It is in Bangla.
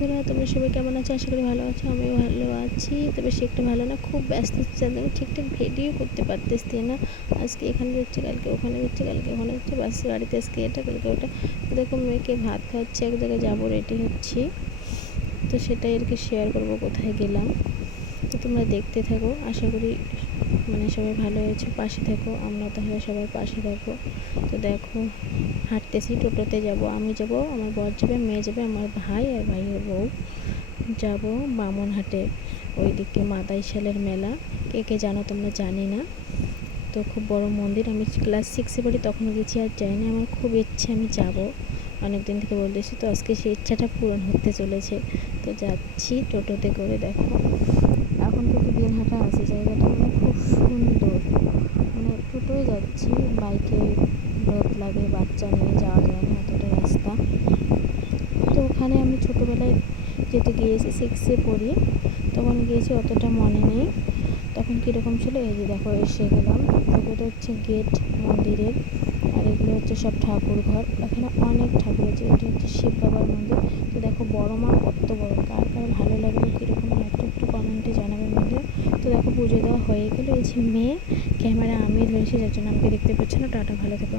বন্ধুরা, তোমরা সবাই কেমন আছো? আশা করি ভালো আছো। আমিও ভালো আছি, তবে বেশি একটা ভালো না, খুব ব্যস্ত ছিলাম, আমি ঠিকঠাক ভিডিও করতে পারতেছি না। আজকে এখানে যাচ্ছে, কালকে ওখানে যাচ্ছে, কালকে ওখানে যাচ্ছে, বাস বাড়িতে আজকে এটা, কালকে ওটা। তো দেখো, মেয়েকে ভাত খাওয়াচ্ছি, এক জায়গায় যাবো, রেডি হচ্ছি। তো সেটাই আর কি শেয়ার করবো কোথায় গেলাম। তো তোমরা দেখতে থাকো, আশা করি সবাই ভালো হয়েছে, পাশে থাকো, আমরা তাহলে সবাই পাশে থাকো। তো দেখো, হাঁটতেছি, টোটোতে যাব, আমি যাব, আমার বর যাবে, মেয়ে যাবে, আমার ভাই আর ভাইয়ের বউ যাব বামনহাটে। ওইদিকে মাদাইশালের মেলা, কে কে জানো তোমরা জানি না। তো খুব বড় মন্দির, আমি ক্লাস 6-এ পড়ি, তখন গেছি, আর যাইনি। আমার খুব ইচ্ছে আমি যাব, অনেক দিন থেকে বলতেছি, তো আজকে সেই ইচ্ছাটা পূরণ হতে চলেছে। তো যাচ্ছি টোটোতে করে। দেখো, এখন থেকে দিনহাটা আছে, জায়গাটা খুব সুন্দর। টোটোয় যাচ্ছি, বাইকে রোদ লাগে, বাচ্চা নিয়ে যাওয়া যায় না এতটা রাস্তা। তো ওখানে আমি ছোটোবেলায় যেহেতু গিয়েছি, 6-এ পড়ি, তখন গিয়েছি, অতটা মনে নেই তখন কীরকম ছিল। এই যে দেখো, এসে গেলাম। এগুলো হচ্ছে গেট মন্দিরের, আর এগুলো হচ্ছে সব ঠাকুর ঘর। এখানে অনেক ঠাকুর আছে, এটা হচ্ছে শিব বাবার মন্দির। তো দেখো, বড় মা কত বড়, কার কার ভালো লাগলো, কীরকম একটু কমেন্টে জানাবেন বন্ধুরা। তো দেখো, পুজো দেওয়া হয়ে গেলো। এই যে মেয়ে, ক্যামেরা আমি ধরেছি, যার জন্য আমাকে দেখতে পাচ্ছি না। টাটা, ভালো থেকো।